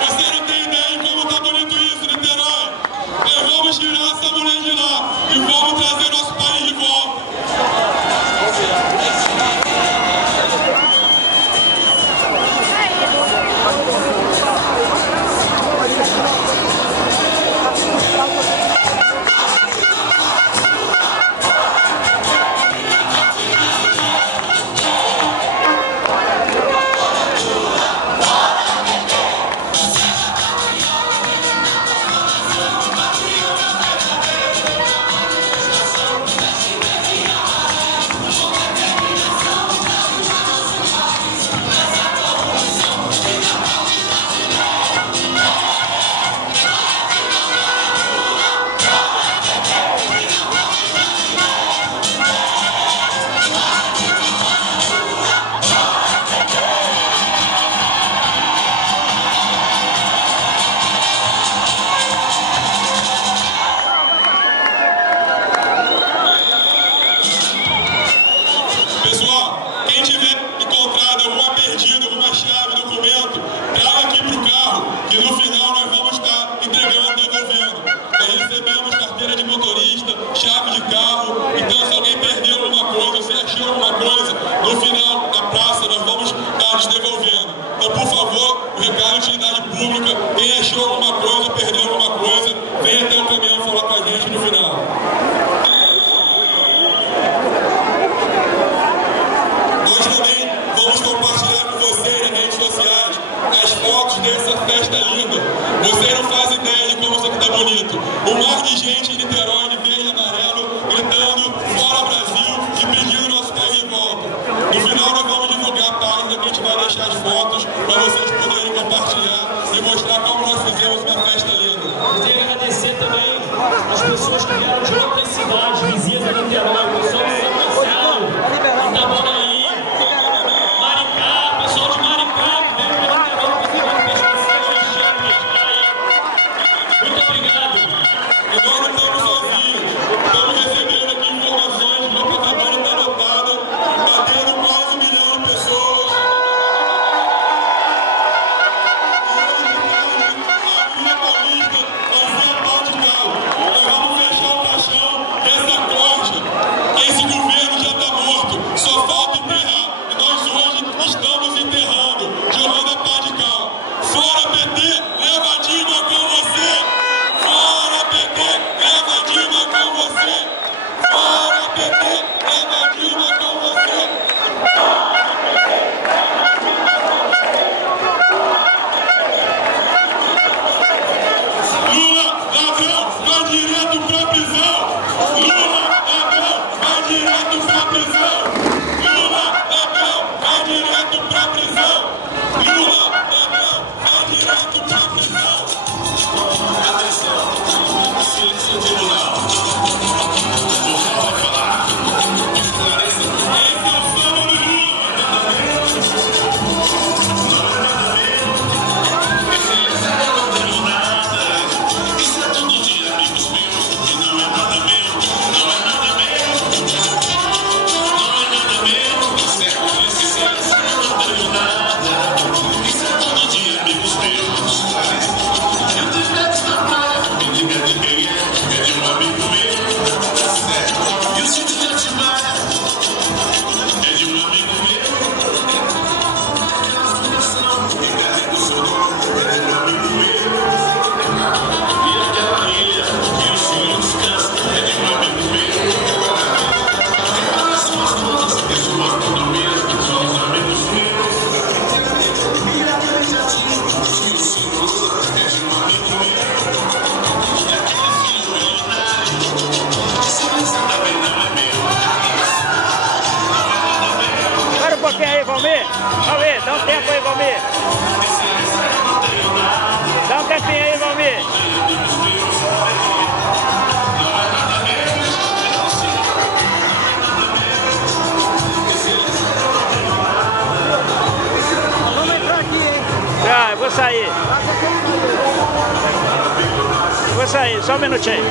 Você não tem ideia de como tá bonito isso, Niterói. Nós vamos tirar essa mulher de lá e vamos trazer nosso país de volta. Pessoal, quem tiver encontrado alguma perdida, alguma chave, documento, traga aqui para o carro, que no final nós vamos estar entregando, devolvendo. Nós recebemos carteira de motorista, chave de carro, então se alguém perdeu alguma coisa, se achou alguma coisa, no final da praça nós vamos estar lhes devolvendo. Então, por favor, o recado de utilidade pública, quem achou alguma coisa, perdeu alguma coisa, venha até o caminhão falar com a gente no final. Vamos compartilhar com vocês nas redes sociais as fotos dessa festa linda. Vocês não fazem ideia de como isso aqui está bonito. Um mar de gente em Niterói, de verde e amarelo, gritando fora Brasil e pedindo nosso país de volta. No final nós vamos divulgar a página que a gente vai deixar as fotos para vocês poderem compartilhar e mostrar como nós fizemos uma festa linda. Gostaria de agradecer também as pessoas que vieram de outras cidades vizinhas a Niterói, o pessoal de São Gonçalo, Itaboraí, Valmir, dá um tempo aí, Valmir. Dá um tempinho aí, Valmir. Vamos entrar aqui, hein? Ah, eu vou sair. Vou sair, só um minutinho.